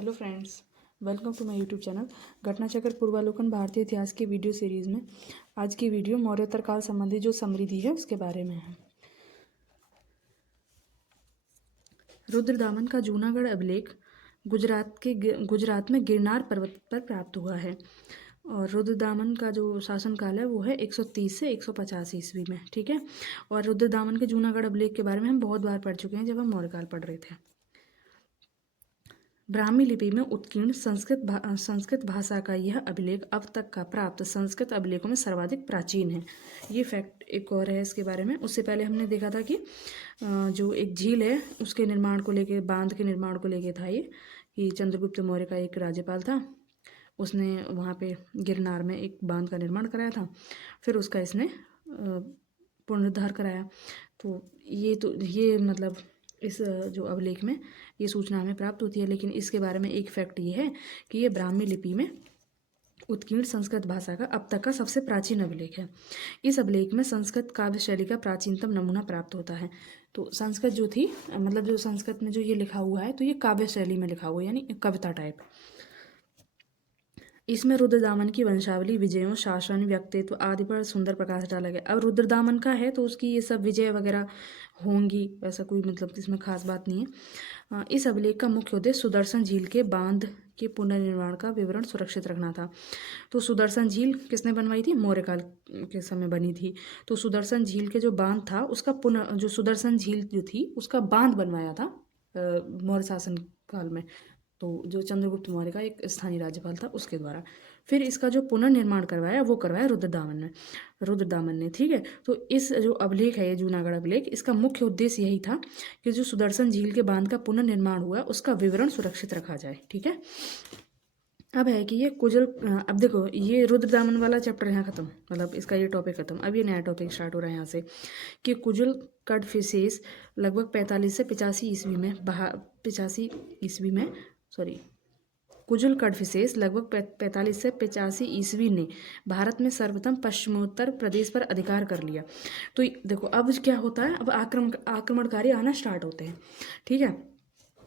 Hello friends, welcome to my YouTube channel घटनाचक्र पूर्वालोकन भारतीय इतिहास की वीडियो सीरीज़ में आज की वीडियो मौर्योत्तर काल संबंधी जो समृद्धि है उसके बारे में है। रुद्रदामन का जूनागढ़ अभिलेख गुजरात में गिरनार पर्वत पर प्राप्त हुआ है और रुद्रदामन का जो शासनकाल है वो है 130 से 150 ईस्वी में। ठीक है, और रुद्रदामन के जूनागढ़ अभिलेख के बारे में हम बहुत बार पढ़ चुके हैं जब हम मौर्यकाल पढ़ रहे थे। ब्राह्मी लिपि में उत्कीर्ण संस्कृत भाषा का यह अभिलेख अब तक का प्राप्त संस्कृत अभिलेखों में सर्वाधिक प्राचीन है। ये फैक्ट एक और है इसके बारे में। उससे पहले हमने देखा था कि जो एक झील है उसके निर्माण को लेके, बांध के निर्माण को लेके था ये, कि चंद्रगुप्त मौर्य का एक राज्यपाल था, उसने वहाँ पे गिरनार में एक बांध का निर्माण कराया था, फिर उसका इसने पुनरुद्धार कराया। तो ये मतलब इस जो अभिलेख में ये सूचना हमें प्राप्त होती है। लेकिन इसके बारे में एक फैक्ट ये है कि ये ब्राह्मी लिपि में उत्कीर्ण संस्कृत भाषा का अब तक का सबसे प्राचीन अभिलेख है। इस अभिलेख में संस्कृत काव्य शैली का प्राचीनतम नमूना प्राप्त होता है। तो संस्कृत जो थी, मतलब जो संस्कृत में जो ये लिखा हुआ है तो ये काव्य शैली में लिखा हुआ है, यानी कविता टाइप। इसमें रुद्रदामन की वंशावली, विजयों, शासन, व्यक्तित्व आदि पर सुंदर प्रकाश डाला गया। अब रुद्रदामन का है तो उसकी ये सब विजय वगैरह होंगी, ऐसा कोई मतलब इसमें खास बात नहीं है। इस अभिलेख का मुख्य उद्देश्य सुदर्शन झील के बांध के पुनर्निर्माण का विवरण सुरक्षित रखना था। तो सुदर्शन झील किसने बनवाई थी? मौर्यकाल के समय बनी थी। तो सुदर्शन झील के जो बांध था उसका जो सुदर्शन झील जो थी उसका बांध बनवाया था मौर्य शासन काल में, तो जो चंद्रगुप्त मौर्य का एक स्थानीय राज्यपाल था उसके द्वारा। फिर इसका जो पुनर्निर्माण करवाया वो करवाया रुद्रदामन ने। ठीक है, तो इस जो अभिलेख है, ये जूनागढ़ अभिलेख, इसका मुख्य उद्देश्य यही था कि जो सुदर्शन झील के बांध का पुनर्निर्माण हुआ उसका विवरण सुरक्षित रखा जाए। ठीक है, अब है कि ये अब देखो ये रुद्रदामन वाला चैप्टर यहाँ खत्म, मतलब इसका ये टॉपिक खत्म। अब ये नया टॉपिक स्टार्ट हो रहा है यहाँ से कि कुजल कड़फिसेस लगभग 45 से 85 ईस्वी में 85 ईस्वी में कुजल कड़फिसेस लगभग 45 से 85 ईस्वी ने भारत में सर्वप्रथम पश्चिमोत्तर प्रदेश पर अधिकार कर लिया। तो देखो अब क्या होता है, अब आक्रमणकारी आना स्टार्ट होते हैं। ठीक है,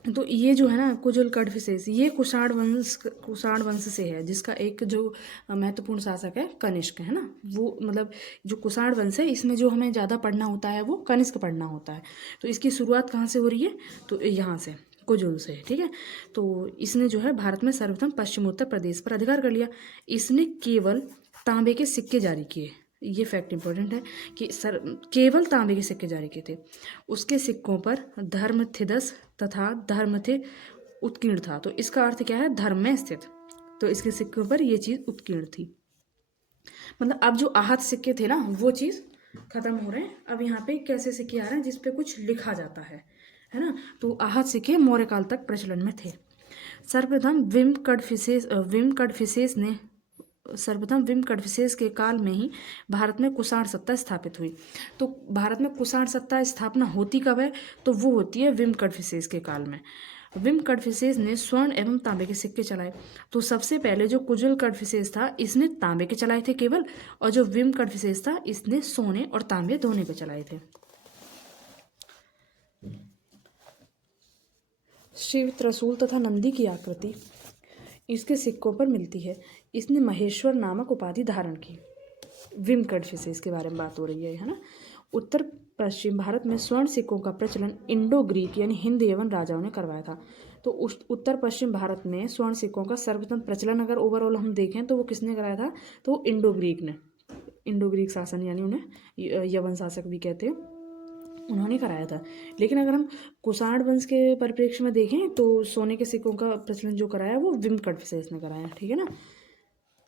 तो ये जो है ना कुजल कड़फिसेस, ये कुषाण वंश से है, जिसका एक जो महत्वपूर्ण शासक है कनिष्क, है ना। वो मतलब जो कुषाण वंश है इसमें जो हमें ज़्यादा पढ़ना होता है वो कनिष्क पढ़ना होता है। तो इसकी शुरुआत कहाँ से हो रही है? तो यहाँ से, कुजुल से। ठीक है, तो इसने जो है भारत में सर्वप्रथम पश्चिमोत्तर प्रदेश पर अधिकार कर लिया। इसने केवल तांबे के सिक्के जारी किए, ये फैक्ट इंपॉर्टेंट है कि केवल तांबे के सिक्के जारी किए थे। उसके सिक्कों पर धर्मथिदस तथा धर्मथे उत्कीर्ण था। तो इसका अर्थ क्या है? धर्म में स्थित। तो इसके सिक्कों पर ये चीज़ उत्कीर्ण थी, मतलब अब जो आहत सिक्के थे ना वो चीज़ खत्म हो रहे हैं। अब यहाँ पे कैसे सिक्के आ रहे हैं जिसपे कुछ लिखा जाता है ना। तो आहत सिक्के मौर्य काल तक प्रचलन में थे। सर्वप्रथम विम कडफिसेस के काल में ही भारत में कुषाण सत्ता स्थापित हुई। तो भारत में कुषाण सत्ता स्थापना होती कब है? तो वो होती है विम कडफिसेस के काल में। विम कडफिसेस ने स्वर्ण एवं तांबे के सिक्के चलाए। तो सबसे पहले जो कुजल कडफिसेस था इसने तांबे के चलाए थे केवल, और जो विम कडफिसेस था इसने सोने और तांबे दोनों के चलाए थे। शिव, त्रिशूल तथा नंदी की आकृति इसके सिक्कों पर मिलती है। इसने महेश्वर नामक उपाधि धारण की। विम कडफिसेस के बारे में बात हो रही है ना। उत्तर पश्चिम भारत में स्वर्ण सिक्कों का प्रचलन इंडो ग्रीक यानी हिंद एवं राजाओं ने करवाया था। तो उत्तर पश्चिम भारत में स्वर्ण सिक्कों का सर्वप्रथम प्रचलन अगर ओवरऑल हम देखें तो वो किसने कराया था? तो इंडो ग्रीक ने, इंडो ग्रीक शासन यानी उन्हें यवन शासक भी कहते हैं, उन्होंने कराया था। लेकिन अगर हम कुषाण वंश के परिप्रेक्ष्य में देखें तो सोने के सिक्कों का प्रचलन जो कराया वो विम कडफिसेस ने कराया। ठीक है ना,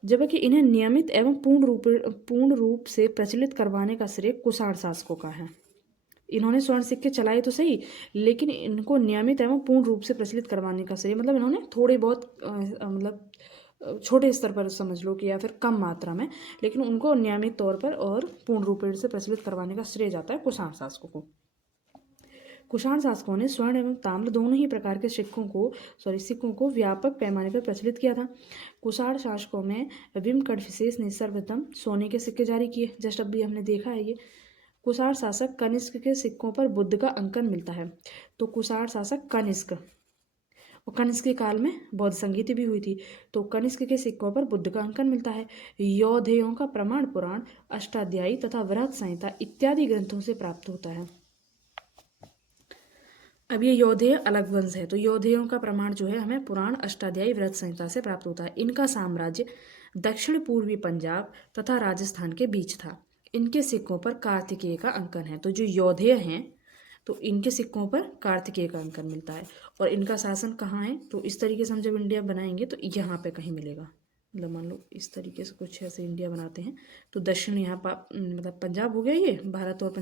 जबकि इन्हें नियमित एवं पूर्ण रूप से प्रचलित करवाने का श्रेय कुषाण शासकों का है। इन्होंने स्वर्ण सिक्के चलाए तो सही, लेकिन इनको नियमित एवं पूर्ण रूप से प्रचलित करवाने का श्रेय, मतलब इन्होंने थोड़े बहुत मतलब छोटे स्तर पर समझ लो कि या फिर कम मात्रा में, लेकिन उनको नियमित तौर पर और पूर्ण रूप से प्रचलित करवाने का श्रेय जाता है कुषाण शासकों को। कुषाण शासकों ने स्वर्ण एवं ताम्र दोनों ही प्रकार के सिक्कों को व्यापक पैमाने पर प्रचलित किया था। कुषाण शासकों में विम कडफिसेस ने सर्वप्रथम सोने के सिक्के जारी किए। जस्ट अभी हमने देखा है ये। कुषाण शासक कनिष्क के सिक्कों पर बुद्ध का अंकन मिलता है। तो कुषाण शासक कनिष्क, और कनिष्क के काल में बौद्ध संगीति भी हुई थी। तो कनिष्क के सिक्कों पर बुद्ध का अंकन मिलता है। यौधेयों का प्रमाण पुराण, अष्टाध्यायी तथा बृहत संहिता इत्यादि ग्रंथों से प्राप्त होता है। अब ये यौधेय अलग वंश है, तो यौधेयों का प्रमाण जो है हमें पुराण, अष्टाध्यायी, बृहत संहिता से प्राप्त होता है। इनका साम्राज्य दक्षिण पूर्वी पंजाब तथा राजस्थान के बीच था। इनके सिक्कों पर कार्तिकेय का अंकन है। तो जो यौधेय हैं तो इनके सिक्कों पर कार्तिकेय का अंकन मिलता है। और इनका शासन कहाँ है, तो इस तरीके से हम जब इंडिया बनाएंगे तो यहाँ पे कहीं मिलेगा। मतलब मान लो इस तरीके से कुछ ऐसे इंडिया बनाते हैं तो दक्षिण यहाँ मतलब पंजाब हो गया, ये भारत और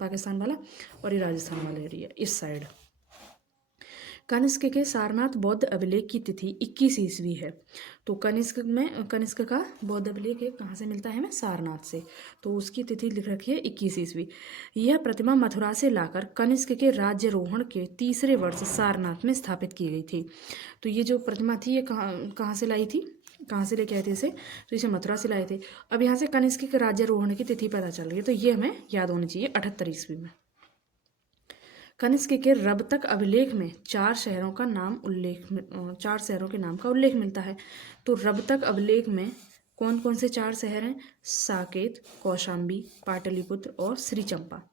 पाकिस्तान वाला, और ये राजस्थान वाला एरिया इस साइड। कनिष्क के सारनाथ बौद्ध अभिलेख की तिथि 21 ईस्वी है। तो कनिष्क का बौद्ध अभिलेख कहाँ से मिलता है हमें, सारनाथ से। तो उसकी तिथि लिख रखी है 21 ईस्वी। यह प्रतिमा मथुरा से लाकर कनिष्क के राज्यरोहण के तीसरे वर्ष सारनाथ में स्थापित की गई थी। तो ये जो प्रतिमा थी ये कहाँ से लाई थी, कहाँ से लेके आए थे इसे, तो इसे मथुरा से लाए थे। अब यहाँ से कनिष्क के राज्यरोहण की तिथि पता चल रही है, तो ये हमें याद होनी चाहिए 78 ईस्वी में। कनिष्क के रबतक अभिलेख में 4 शहरों के नाम का उल्लेख मिलता है। तो रबतक अभिलेख में कौन कौन से 4 शहर हैं, साकेत, कौशाम्बी, पाटलिपुत्र और श्रीचंपा।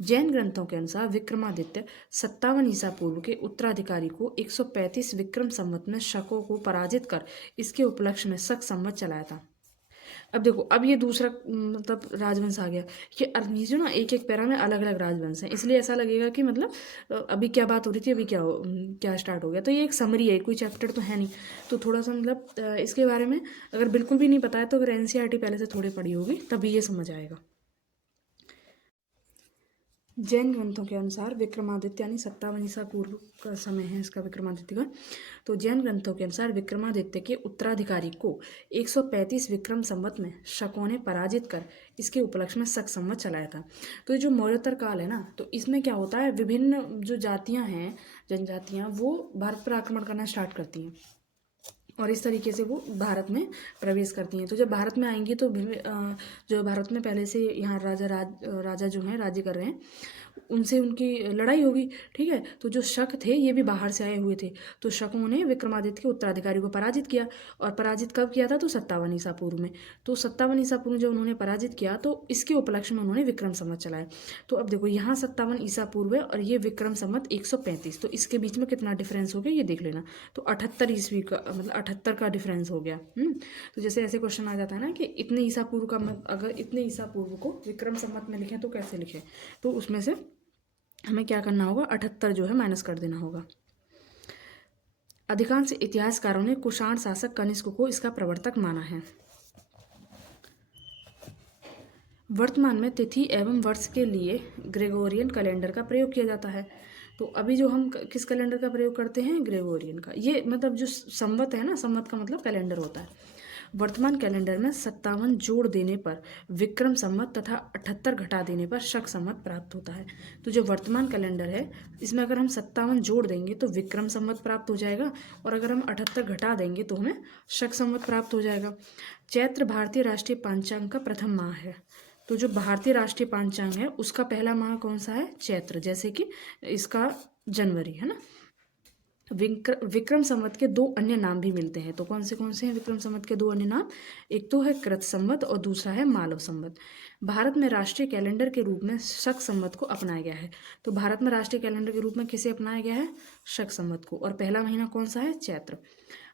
जैन ग्रंथों के अनुसार विक्रमादित्य 57 ईसा पूर्व के उत्तराधिकारी को 135 विक्रम संवत में शकों को पराजित कर इसके उपलक्ष्य में शक संवत चलाया था। अब देखो, अब ये दूसरा मतलब राजवंश आ गया। ये जो ना एक एक पैरा में अलग अलग राजवंश हैं, इसलिए ऐसा लगेगा कि मतलब अभी क्या बात हो रही थी, अभी क्या स्टार्ट हो गया। तो ये एक समरी है, कोई चैप्टर तो है नहीं। तो थोड़ा सा मतलब इसके बारे में अगर बिल्कुल भी नहीं पता है तो अगर एनसीईआरटी पहले से थोड़ी पढ़ी होगी तभी ये समझ आएगा। जैन ग्रंथों के अनुसार विक्रमादित्य यानी 57 ईसा पूर्व का समय है इसका, विक्रमादित्य का। तो जैन ग्रंथों के अनुसार विक्रमादित्य के उत्तराधिकारी को 135 विक्रम संवत में शकों ने पराजित कर इसके उपलक्ष्य में शक संवत चलाया था। तो ये जो मौर्योत्तर काल है ना, तो इसमें क्या होता है, विभिन्न जो जातियाँ हैं, जनजातियाँ, वो भारत पर आक्रमण करना स्टार्ट करती हैं और इस तरीके से वो भारत में प्रवेश करती हैं। तो जब भारत में आएंगी तो जो भारत में पहले से यहाँ राजा जो हैं राज्य कर रहे हैं उनसे उनकी लड़ाई होगी, ठीक है। तो जो शक थे ये भी बाहर से आए हुए थे। तो शकों ने विक्रमादित्य के उत्तराधिकारी को पराजित किया, और पराजित कब किया था, तो 57 ईसा पूर्व में। तो 57 ईसा पूर्व जब उन्होंने पराजित किया तो इसके उपलक्ष्य में उन्होंने विक्रम संवत चलाया। तो अब देखो यहाँ 57 ईसा पूर्व है और ये विक्रम संवत 135, तो इसके बीच में कितना डिफरेंस हो गया ये देख लेना। तो 78 ईस्वी का मतलब 78 का डिफरेंस हो गया। तो जैसे ऐसे क्वेश्चन आ जाता है ना कि इतने ईसा पूर्व का, अगर इतने ईसा पूर्व को विक्रम संवत में लिखें तो कैसे लिखें, तो उसमें से हमें क्या करना होगा, 78 जो है माइनस कर देना होगा। अधिकांश इतिहासकारों ने कुषाण शासक कनिष्क को इसका प्रवर्तक माना है। वर्तमान में तिथि एवं वर्ष के लिए ग्रेगोरियन कैलेंडर का प्रयोग किया जाता है। तो अभी जो हम किस कैलेंडर का प्रयोग करते हैं, ग्रेगोरियन का। ये मतलब जो संवत है ना, संवत का मतलब कैलेंडर होता है। वर्तमान कैलेंडर में 57 जोड़ देने पर विक्रम संवत तथा 78 घटा देने पर शक संवत प्राप्त होता है। तो जो वर्तमान कैलेंडर है इसमें अगर हम 57 जोड़ देंगे तो विक्रम संवत प्राप्त हो जाएगा, और अगर हम 78 घटा देंगे तो हमें शक संवत प्राप्त हो जाएगा। चैत्र भारतीय राष्ट्रीय पांचांग का प्रथम माह है। तो जो भारतीय राष्ट्रीय पांचांग है उसका पहला माह कौन सा है, चैत्र, जैसे कि इसका जनवरी है ना। विक्रम संवत के 2 अन्य नाम भी मिलते हैं। तो कौन से हैं विक्रम संवत के 2 अन्य नाम, एक तो है कृत संवत और दूसरा है मालव संवत। भारत में राष्ट्रीय कैलेंडर के रूप में शक संवत को अपनाया गया है। तो भारत में राष्ट्रीय कैलेंडर के रूप में किसे अपनाया गया है, शक संवत को, और पहला महीना कौन सा है, चैत्र।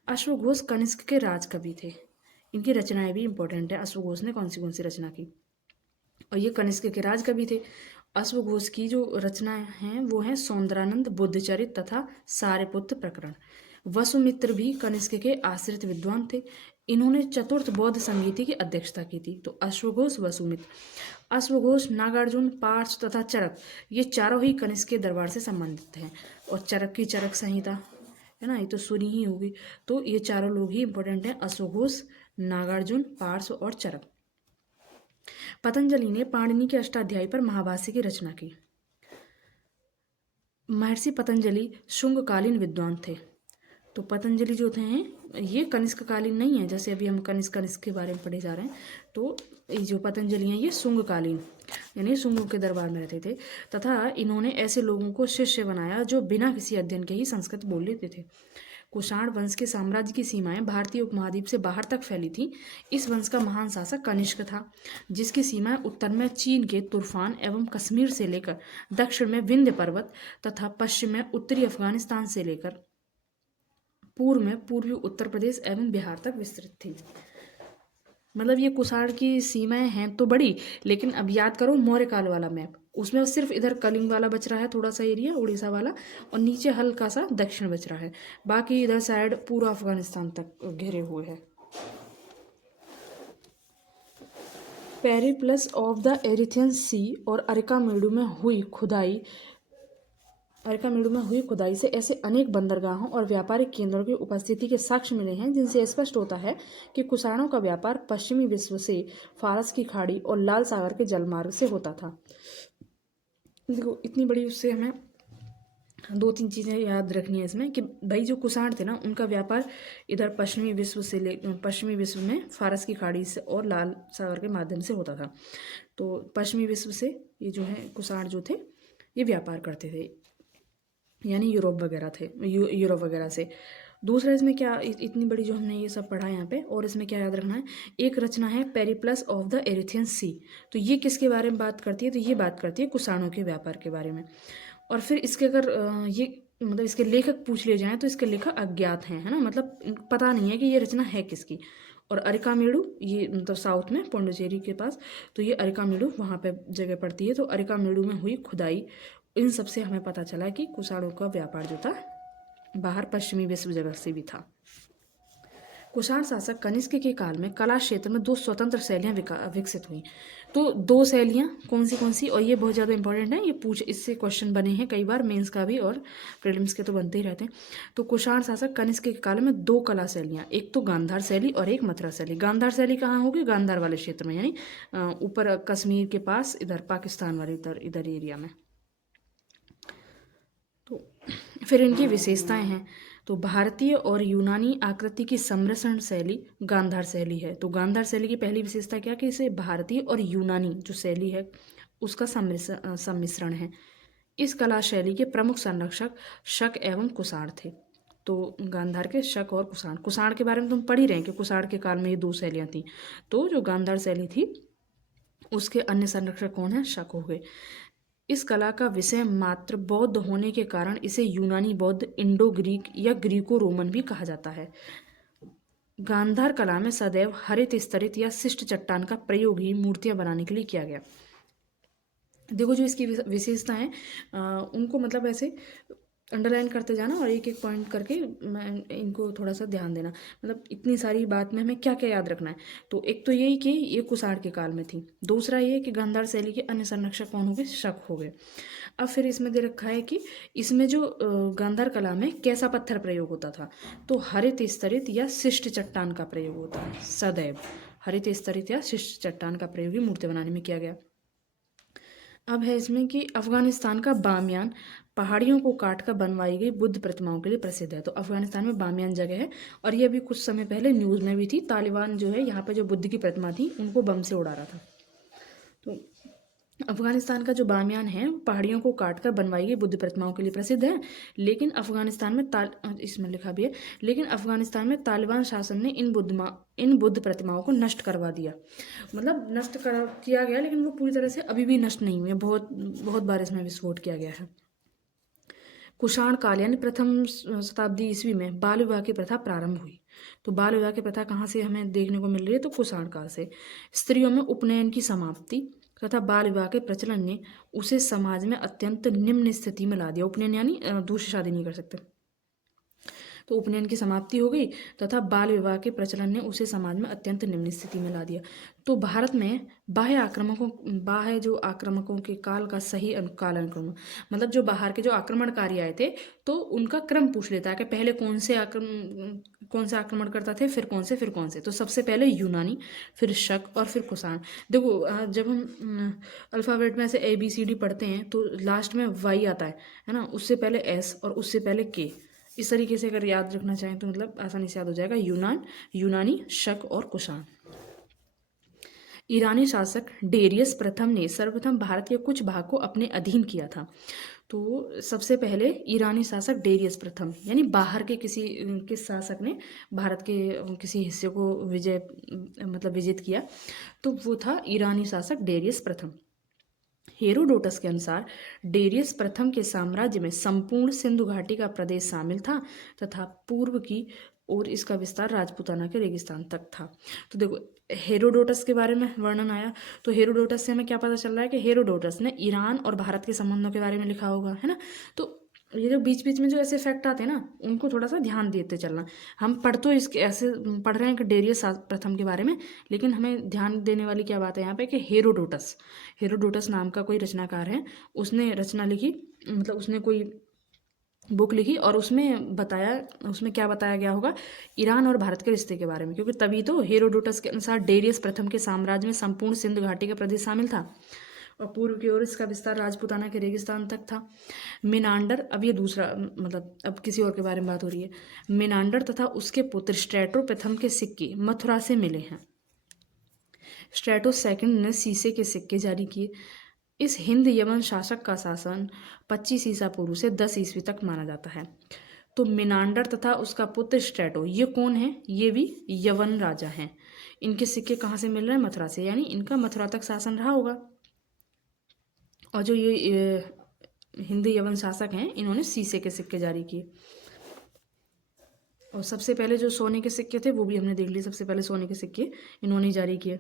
अश्वघोष कनिष्क के राजकवि थे। इनकी रचनाएं भी इंपॉर्टेंट है, अश्वघोष ने कौन सी रचना की, और ये कनिष्क के राजकवि थे। अश्वघोष की जो रचनाएं हैं वो हैं सौंदरानंद, बुद्धचरित तथा सारिपुत्र प्रकरण। वसुमित्र भी कनिष्क के आश्रित विद्वान थे। इन्होंने चतुर्थ बौद्ध संगीति की अध्यक्षता की थी। तो अश्वघोष, वसुमित्र, अश्वघोष, नागार्जुन, पार्थ तथा चरक, ये चारों ही कनिष्क के दरबार से संबंधित हैं। और चरक की चरक संहिता है ना, ये तो सुनी ही होगी। तो ये चारों लोग ही इंपॉर्टेंट हैं, अश्वघोष, नागार्जुन, पार्थ और चरक। पतंजलि ने पाणिनि के अष्टाध्यायी पर महाभाष्य की रचना की। महर्षि पतंजलि शुंगकालीन विद्वान थे। तो पतंजलि जो थे ये कनिष्क कालीन नहीं है, जैसे अभी हम कनिष्क के बारे में पढ़े जा रहे हैं। तो ये जो पतंजलि हैं ये शुंगकालीन यानी शुंगों के दरबार में रहते थे, तथा इन्होंने ऐसे लोगों को शिष्य बनाया जो बिना किसी अध्ययन के ही संस्कृत बोल लेते थे। कुषाण वंश के साम्राज्य की सीमाएं भारतीय उपमहाद्वीप से बाहर तक फैली थी। इस वंश का महान शासक कनिष्क था, जिसकी सीमाएं उत्तर में चीन के तुर्फान एवं कश्मीर से लेकर दक्षिण में विंध्य पर्वत तथा पश्चिम में उत्तरी अफगानिस्तान से लेकर पूर्व में पूर्वी उत्तर प्रदेश एवं बिहार तक विस्तृत थी। मतलब ये कुषाण की सीमाएं हैं तो बड़ी, लेकिन अब याद करो मौर्य काल वाला मैप, उसमें सिर्फ इधर कलिंग वाला बच रहा है, थोड़ा सा एरिया उड़ीसा वाला, और नीचे हल्का सा दक्षिण बच रहा है, बाकी इधर साइड पूरा अफगानिस्तान तक घिरे हुए है। पेरिप्लस ऑफ द एरिथियन सी और अरिकामेडु में हुई खुदाई से ऐसे अनेक बंदरगाहों और व्यापारिक केंद्रों की उपस्थिति के साक्ष्य मिले हैं, जिनसे स्पष्ट होता है कि कुषाणों का व्यापार पश्चिमी विश्व से फारस की खाड़ी और लाल सागर के जलमार्ग से होता था। देखो इतनी बड़ी, उससे हमें 2-3 चीज़ें याद रखनी है इसमें कि भाई जो कुषाण थे ना, उनका व्यापार इधर पश्चिमी विश्व में फारस की खाड़ी से और लाल सागर के माध्यम से होता था। तो पश्चिमी विश्व से ये जो है कुषाण जो थे ये व्यापार करते थे, यानी यूरोप वगैरह से। दूसरा इसमें क्या, इतनी बड़ी जो हमने ये सब पढ़ा यहाँ पे, और इसमें क्या याद रखना है, एक रचना है पेरिप्लस ऑफ द एरिथियन सी। तो ये किसके बारे में बात करती है, तो ये बात करती है कुषाणों के व्यापार के बारे में। और फिर इसके अगर ये मतलब इसके लेखक पूछ लिए जाएँ तो इसके लेखक अज्ञात हैं, है ना, मतलब पता नहीं है कि ये रचना है किसकी। और अरिकामेडु ये मतलब साउथ में पौंडीचेरी के पास, तो ये अरिकामेडु वहाँ पे जगह पड़ती है। तो अरिकामेडु में हुई खुदाई, इन सब से हमें पता चला कि कुषाणों का व्यापार जो था बाहर पश्चिमी विश्व जगत से भी था। कुषाण शासक कनिष्क के काल में कला क्षेत्र में 2 स्वतंत्र शैलियाँ विकसित हुई। तो 2 शैलियाँ कौन सी, और ये बहुत ज़्यादा इंपॉर्टेंट है, ये इससे क्वेश्चन बने हैं कई बार, मेंस का भी और प्रीलिम्स के तो बनते ही रहते हैं। तो कुषाण शासक कनिष्क के काल में 2 कला शैलियाँ, एक तो गांधार शैली और एक मथुरा शैली। गांधार शैली कहाँ होगी, गांधार वाले क्षेत्र में, यानी ऊपर कश्मीर के पास, इधर पाकिस्तान वाले इधर एरिया में। तो फिर इनकी विशेषताएं हैं, तो भारतीय और यूनानी आकृति की सम्मिश्रण शैली गांधार शैली है। तो गांधार शैली की पहली विशेषता क्या कि इसे भारतीय और यूनानी जो शैली है उसका सम्मिश्रण है। इस कला शैली के प्रमुख संरक्षक शक एवं कुषाण थे। तो गांधार के शक और कुषाण के बारे में तुम पढ़ ही रहे हैं कि कुषाण के काल में ये 2 शैलियाँ थी। तो जो गांधार शैली थी उसके अन्य संरक्षक कौन है, शक हो गए। इस कला का विषय मात्र बौद्ध होने के कारण इसे यूनानी बौद्ध, इंडो ग्रीक या ग्रीको रोमन भी कहा जाता है। गांधार कला में सदैव हरित स्तरित या शिष्ट चट्टान का प्रयोग ही मूर्तियां बनाने के लिए किया गया। देखो जो इसकी विशेषता है उनको मतलब ऐसे अंडरलाइन करते जाना और एक एक पॉइंट करके इनको थोड़ा सा ध्यान देना, मतलब इतनी सारी बात में हमें क्या क्या याद रखना है। तो एक तो यही कि ये कुषाण के काल में थी, दूसरा ये कि गांधार शैली के अन्य संरक्षक कौन हो गए, शक हो गए। अब फिर इसमें दे रखा है कि इसमें जो गांधार कला में कैसा पत्थर प्रयोग होता था, तो हरित स्तरित या शिष्ट चट्टान का प्रयोग होता है, सदैव हरित स्तरित या शिष्ट चट्टान का प्रयोग ही मूर्ति बनाने में किया गया। अब है इसमें कि अफगानिस्तान का बामियान पहाड़ियों को काटकर बनवाई गई बुद्ध प्रतिमाओं के लिए प्रसिद्ध है। तो अफगानिस्तान में बामियान जगह है, और ये अभी कुछ समय पहले न्यूज़ में भी थी, तालिबान जो है यहाँ पे जो बुद्ध की प्रतिमा थी उनको बम से उड़ा रहा था। तो अफगानिस्तान का जो बामियान है पहाड़ियों को काटकर बनवाई गई बुद्ध प्रतिमाओं के लिए प्रसिद्ध है, लेकिन अफगानिस्तान में इसमें लिखा भी है, लेकिन अफगानिस्तान में तालिबान शासन ने इन बुद्ध प्रतिमाओं को नष्ट करवा दिया। मतलब किया गया, लेकिन वो पूरी तरह से अभी भी नष्ट नहीं हुई है, बहुत बार इसमें विस्फोट किया गया है। कुषाण काल यानी प्रथम शताब्दी ईस्वी में बाल विवाह की प्रथा प्रारंभ हुई। तो बाल विवाह की प्रथा कहाँ से हमें देखने को मिल रही है, तो कुषाण काल से। स्त्रियों में उपनयन की समाप्ति तथा बाल विवाह के प्रचलन ने उसे समाज में अत्यंत निम्न स्थिति में ला दिया। उपनयन यानी दूसरी शादी नहीं कर सकते, तो उपनयन की समाप्ति हो गई तथा बाल विवाह के प्रचलन ने उसे समाज में अत्यंत निम्न स्थिति में ला दिया। तो भारत में बाह्य जो आक्रामकों के काल का सही काल अनुक्रम, मतलब जो बाहर के जो आक्रमणकारी आए थे तो उनका क्रम पूछ लेता है कि पहले कौन से आक्रमण करता थे, फिर कौन से। तो सबसे पहले यूनानी, फिर शक और फिर कुषाण। देखो जब हम अल्फ़ाबेट में ऐसे ABCD पढ़ते हैं तो लास्ट में Y आता है ना, उससे पहले S और उससे पहले K। इस तरीके से अगर याद रखना चाहें तो मतलब आसानी से याद हो जाएगा, यूनानी, शक और कुषाण। ईरानी शासक डेरियस प्रथम ने सर्वप्रथम भारत के कुछ भाग को अपने अधीन किया था। तो सबसे पहले ईरानी शासक डेरियस प्रथम यानी बाहर के किस शासक ने भारत के किसी हिस्से को विजित किया, तो वो था ईरानी शासक डेरियस प्रथम। हेरोडोटस के अनुसार डेरियस प्रथम के साम्राज्य में संपूर्ण सिंधु घाटी का प्रदेश शामिल था तथा पूर्व की ओर इसका विस्तार राजपूताना के रेगिस्तान तक था। तो देखो, हेरोडोटस के बारे में वर्णन आया, तो हेरोडोटस से हमें क्या पता चल रहा है कि हेरोडोटस ने ईरान और भारत के संबंधों के बारे में लिखा होगा, है ना। तो ये जो बीच बीच में जो ऐसे फैक्ट आते हैं ना, उनको थोड़ा सा ध्यान देते चलना। हम पढ़ रहे हैं कि डेरियस प्रथम के बारे में, लेकिन हमें ध्यान देने वाली क्या बात है यहाँ पे कि हेरोडोटस नाम का कोई रचनाकार है, उसने रचना लिखी, मतलब उसने कोई बुक लिखी और उसमें क्या बताया गया होगा, ईरान और भारत के रिश्ते के बारे में, क्योंकि तभी तो हेरोडोटस के अनुसार डेरियस प्रथम के साम्राज्य में संपूर्ण सिंधु घाटी का प्रदेश शामिल था और पूर्व की ओर इसका विस्तार राजपूताना के रेगिस्तान तक था। मिनांडर, अब ये दूसरा अब किसी और के बारे में बात हो रही है। मिनांडर तथा उसके पुत्र स्ट्रैटो प्रथम के सिक्के मथुरा से मिले हैं। स्ट्रैटो सेकंड ने सीसे के सिक्के जारी किए। इस हिंद यमन शासक का शासन 25 ईसा पूर्व से 10 ईस्वी तक माना जाता है। तो मिनांडर तथा उसका पुत्र स्ट्रैटो, ये कौन है, ये भी यवन राजा हैं। इनके सिक्के कहाँ से मिल रहे हैं, मथुरा से, यानी इनका मथुरा तक शासन रहा होगा। और जो ये हिंद यवन शासक हैं, इन्होंने सीसे के सिक्के जारी किए। और सबसे पहले जो सोने के सिक्के थे वो भी हमने देख लिए, सबसे पहले सोने के सिक्के इन्होंने जारी किए।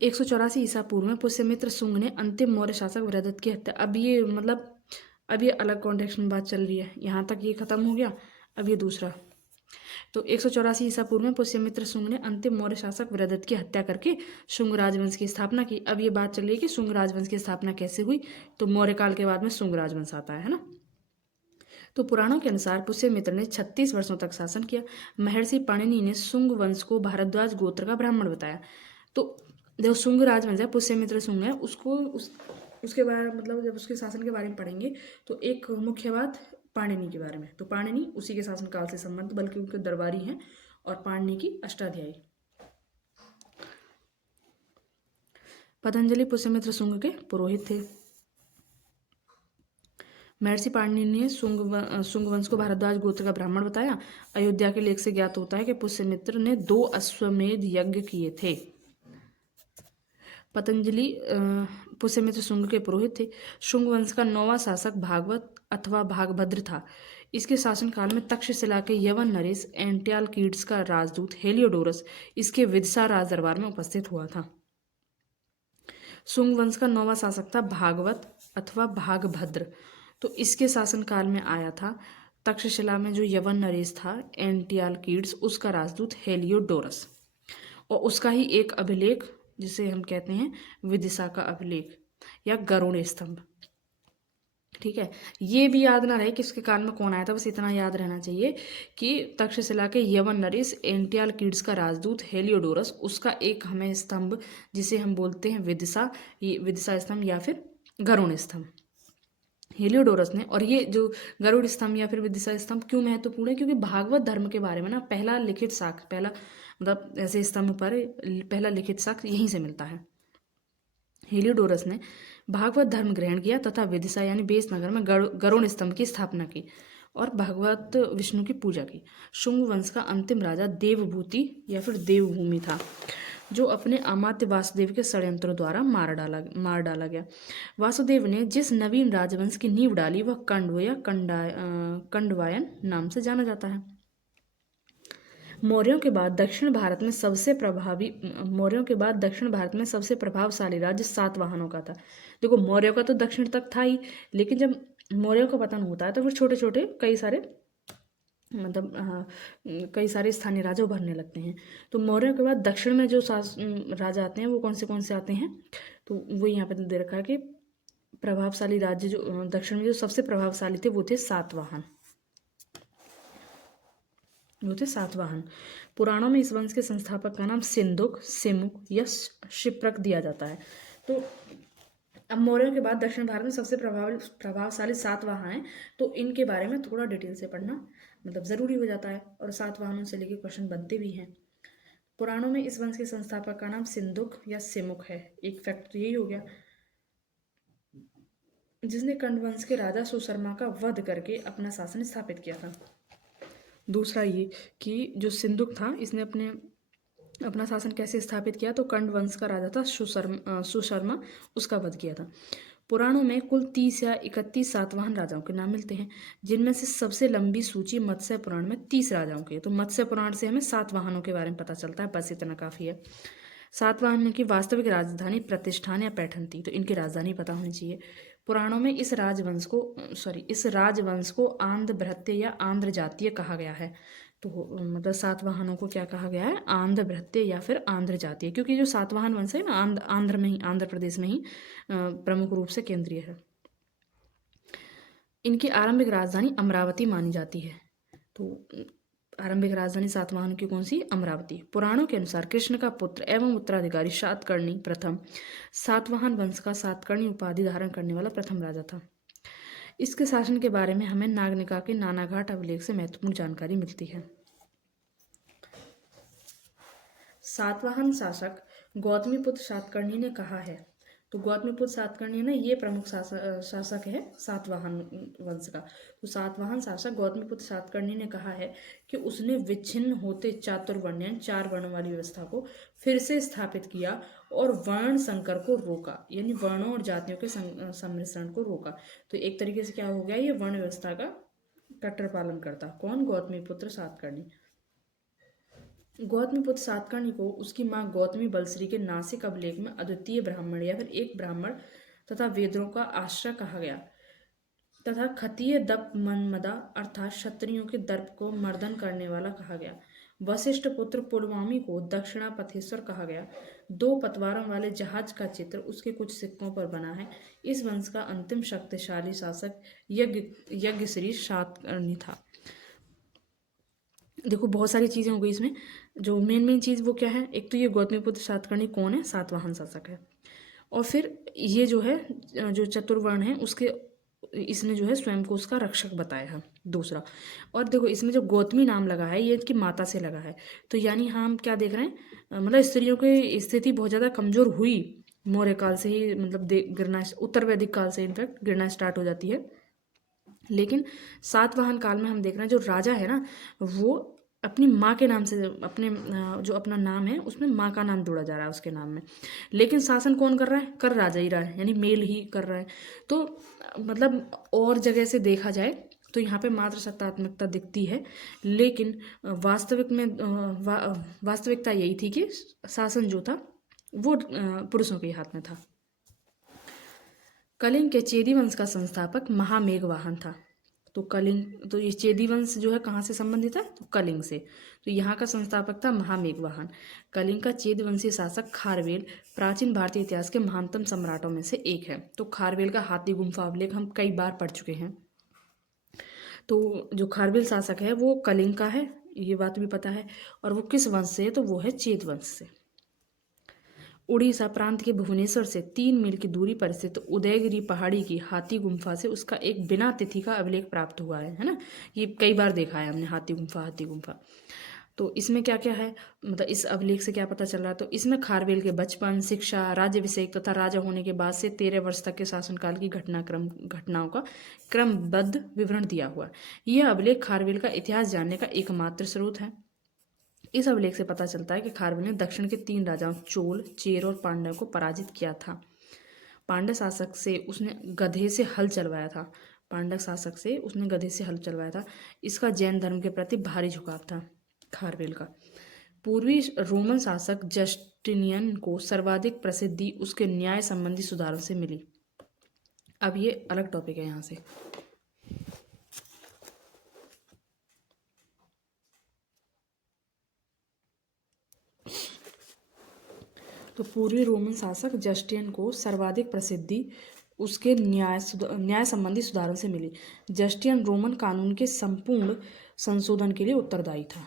184 ईसा पूर्व में पुष्यमित्र शुंग ने अंतिम मौर्य शासक वृहदत्त की हत्या, अब ये अलग कॉन्टेक्स्ट में बात चल रही है, यहाँ तक ये खत्म हो गया, अब ये दूसरा। तो 184 ईसा पूर्व में पुष्यमित्र शुंग ने अंतिम मौर्य शासक वृहदत्त की हत्या करके शुंग राजवंश की स्थापना की। अब ये बात चल रही है कि शुंग राजवंश की स्थापना कैसे हुई, तो मौर्य काल के बाद में शुंग राजवंश आता है ना। तो पुराणों के अनुसार पुष्यमित्र ने 36 वर्षों तक शासन किया। महर्षि पाणिनि ने शुंग वंश को भारद्वाज गोत्र का ब्राह्मण बताया। तो जो शुंग राजवंश है, पुष्यमित्र शुंग है, उसके बारे जब उसके शासन के बारे में पढ़ेंगे तो एक मुख्य बात पाणिनि के बारे में। तो पाणिनि उसी के शासनकाल से संबंध, बल्कि उनके दरबारी हैं, और पाणिनि की अष्टाध्यायी। पतंजलि पुष्यमित्र शुंग के पुरोहित थे। महर्षि पाणिनि ने शुंग वंश को भारद्वाज गोत्र का ब्राह्मण बताया। अयोध्या के लेख से ज्ञात होता है कि पुष्यमित्र ने 2 अश्वमेध यज्ञ किए थे। पतंजलि पुष्यमित्र शुंग के पुरोहित थे। शुंग वंश का 9वां शासक भागवत अथवा भागभद्र था। इसके शासनकाल में तक्षशिला के यवन नरेश एंटियालकीड्स का राजदूत हेलियोडोरस इसके विदिशा राज दरबार में उपस्थित हुआ था। शुंग वंश का 9वां शासक था भागवत अथवा भागभद्र, तो इसके शासनकाल में आया था तक्षशिला में जो यवन नरेश था एंटियालकीड्स, उसका राजदूत हेलियोडोरस, और उसका ही एक अभिलेख जिसे हम कहते हैं विदिशा का अभिलेख या गरुड़ स्तंभ। ठीक है, ये भी याद ना रहे कि इसके काल में कौन आया था, बस इतना याद रहना चाहिए कि तक्षशिला के यवन नरेश एंटियालकीड्स का राजदूत हेलियोडोरस, उसका एक हमें स्तंभ जिसे हम बोलते हैं विदिशा स्तंभ या फिर गरुड़ स्तंभ, हेलियोडोरस ने। और ये जो गरुड़ स्तंभ या फिर विदिशा स्तंभ क्यों महत्वपूर्ण है, क्योंकि भागवत धर्म के बारे में ना पहला लिखित साक्ष्य, ऐसे स्तंभ पर पहला लिखित साक्ष्य यहीं से मिलता है। हेलियोडोरस ने भागवत धर्म ग्रहण किया तथा विदिशा यानी बेस नगर में गरुड़ स्तंभ की स्थापना की और भगवत विष्णु की पूजा की। शुंग वंश का अंतिम राजा देवभूति या फिर देवभूमि था, जो अपने अमात्य वासुदेव के षड्यंत्रों द्वारा मार डाला गया। वासुदेव ने जिस नवीन राजवंश की नींव डाली वह कंडव या कंडवायन नाम से जाना जाता है। मौर्यों के बाद दक्षिण भारत में सबसे प्रभावशाली राज्य सातवाहनों का था। देखो, मौर्यों का तो दक्षिण तक था ही, लेकिन जब मौर्यों का पतन होता है तो फिर छोटे छोटे कई सारे स्थानीय राजा उभरने लगते हैं। तो मौर्यों के बाद दक्षिण में जो राजा आते हैं वो कौन से आते हैं, तो वो यहाँ पे दे रखा है कि प्रभावशाली राज्य जो दक्षिण में जो सबसे प्रभावशाली थे वो थे सातवाहन। पुराणों में इस वंश के संस्थापक का नाम सिंधुक, सिमुक या शिप्रक दिया जाता है। तो अब मौर्यों के बाद दक्षिण भारत में सबसे प्रभावशाली सातवाहन हैं, तो इनके बारे में थोड़ा डिटेल से पढ़ना। मतलब ज़रूरी हो जाता है, और सातवाहनों से लेके क्वेश्चन बनते भी हैं। पुराणों में इस वंश के संस्थापक का नाम सिंधुक या सिमुक है। एक फैक्ट यही हो गया, जिसने कंड वंश के राजा सुशर्मा का वध करके अपना शासन स्थापित किया था। दूसरा ये कि जो सिंधुक था, इसने अपना शासन कैसे स्थापित किया, तो कंड वंश का राजा था सुशर्मा, उसका वध किया था। पुराणों में कुल 30 या 31 सातवाहन राजाओं के नाम मिलते हैं, जिनमें से सबसे लंबी सूची मत्स्य पुराण में 30 राजाओं की है। तो मत्स्य पुराण से हमें सातवाहनों के बारे में पता चलता है, बस इतना काफ़ी है। सातवाहन की वास्तविक राजधानी प्रतिष्ठान या पैठन थी, तो इनकी राजधानी पता होनी चाहिए। पुराणों में इस राजवंश को आंध्र भृत्य या आंध्र जातीय कहा गया है। तो मतलब सातवाहनों को क्या कहा गया है, आंध्र भृत्य या फिर आंध्र जातीय, क्योंकि जो सातवाहन वंश है ना आंध्र प्रदेश में ही प्रमुख रूप से केंद्रीय है। इनकी आरंभिक राजधानी अमरावती मानी जाती है। तो आरंभिक राजधानी सातवाहनों की कौन सी, अमरावती। पुराणों के अनुसार कृष्ण का पुत्र एवं उत्तराधिकारी सातकर्णी प्रथम सातवाहन वंश का सातकर्णी उपाधि धारण करने वाला प्रथम राजा था। इसके शासन के बारे में हमें नागनिका के नानाघाट अभिलेख से महत्वपूर्ण जानकारी मिलती है। सातवाहन शासक गौतमीपुत्र सातकर्णी ने कहा है, तो गौतमीपुत्र सातकर्णी ना ये प्रमुख शासक है सातवाहन वंश का। तो सातवाहन शासक गौतमीपुत्र सातकर्णी ने कहा है कि उसने विच्छिन्न होते चातुर्वर्ण यानी 4 वर्णों वाली व्यवस्था को फिर से स्थापित किया और वर्ण संकर को रोका, यानी वर्णों और जातियों के सम्मिश्रण को रोका। तो एक तरीके से क्या हो गया, ये वर्ण व्यवस्था का कट्टर पालन करता कौन, गौतमीपुत्र सातकर्णी। गौतमीपुत्र सातकर्णी को उसकी मां गौतमी बलश्री के नासिक अभिलेख में अद्वितीय ब्राह्मण या फिर एक ब्राह्मण तथा वेदों का आश्रय कहा गया, तथा खतीय दप मनमदा अर्थात क्षत्रियों के दर्प को मर्दन करने वाला कहा गया। वशिष्ठ पुत्र पुलवामी को दक्षिणापथेश्वर कहा गया। 2 पतवारों वाले जहाज का चित्र उसके कुछ सिक्कों पर बना है। इस वंश का अंतिम शक्तिशाली शासक यज्ञश्री सातकर्णी था। देखो बहुत सारी चीज़ें हो गई इसमें, जो मेन चीज़ वो क्या है, एक तो ये गौतमीपुत्र सातकर्णी कौन है, सातवाहन शासक है, और फिर ये जो है जो चतुर्वर्ण है उसके इसने जो है स्वयं को उसका रक्षक बताया है, दूसरा। और देखो इसमें जो गौतमी नाम लगा है ये इसकी माता से लगा है, तो यानी हम क्या देख रहे हैं, मतलब स्त्रियों की स्थिति बहुत ज़्यादा कमज़ोर हुई मौर्य काल से ही, मतलब गिरना, उत्तर वैदिक काल से इनफैक्ट गिरना स्टार्ट हो जाती है। लेकिन सातवाहन काल में हम देख रहे हैं जो राजा है ना, वो अपनी माँ के नाम से, अपने जो अपना नाम है उसमें माँ का नाम जोड़ा जा रहा है उसके नाम में, लेकिन शासन कौन कर रहा है, कर राजा ही रहा है, यानी मेल ही कर रहा है। तो मतलब और जगह से देखा जाए तो यहाँ पे मात्र सत्तात्मकता दिखती है, लेकिन वास्तविकता यही थी कि शासन जो था वो पुरुषों के हाथ में था। कलिंग के चेदी वंश का संस्थापक महामेघवाहन था। तो कलिंग, तो ये चेदी वंश जो है कहाँ से संबंधित है, तो कलिंग से। तो यहाँ का संस्थापक था महामेघवाहन। कलिंग का चेदी वंशी शासक खारवेल प्राचीन भारतीय इतिहास के महानतम सम्राटों में से एक है। तो खारवेल का हाथी गुम्फा अभिलेख हम कई बार पढ़ चुके हैं। तो जो खारवेल शासक है वो कलिंग का है, ये बात भी पता है, और वो किस वंश से है, तो वो है चेद वंश से। उड़ीसा प्रांत के भुवनेश्वर से 3 मील की दूरी पर स्थित उदयगिरी पहाड़ी की हाथी गुम्फा से उसका एक बिना तिथि का अभिलेख प्राप्त हुआ है ना। ये कई बार देखा है हमने, हाथी गुम्फा। तो इसमें क्या क्या है, मतलब इस अभिलेख से क्या पता चल रहा है, तो इसमें खारवेल के बचपन, शिक्षा, राज्याभिषेक तथा राजा होने के बाद से 13 वर्ष तक के शासनकाल की घटनाओं का क्रमबद्ध विवरण दिया हुआ। यह अभिलेख खारवेल का इतिहास जानने का एकमात्र स्रोत है। इस अभिलेख से पता चलता है कि खारवेल ने दक्षिण के 3 राजाओं चोल, चेर और पांड्य को पराजित किया था। पांड्य शासक से उसने गधे से हल चलवाया था। इसका जैन धर्म के प्रति भारी झुकाव था खारवेल का। पूर्वी रोमन शासक जस्टिनियन को सर्वाधिक प्रसिद्धि उसके न्याय संबंधी सुधारों से मिली। अब ये अलग टॉपिक है यहाँ से। तो पूर्वी रोमन शासक जस्टियन को सर्वाधिक प्रसिद्धि उसके न्याय संबंधी सुधारों से मिली। जस्टियन रोमन कानून के संपूर्ण संशोधन के लिए उत्तरदायी था।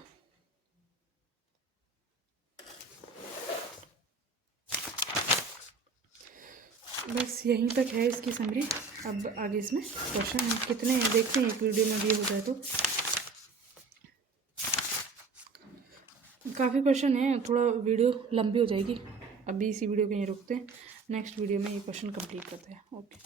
बस यहीं तक है इसकी समरी। अब आगे इसमें क्वेश्चन कितने हैं देखते हैं, एक वीडियो में भी हो जाए तो। काफ़ी क्वेश्चन है, थोड़ा वीडियो लंबी हो जाएगी, अभी इसी वीडियो को यहीं रुकते हैं, नेक्स्ट वीडियो में ये क्वेश्चन कंप्लीट करते हैं। ओके।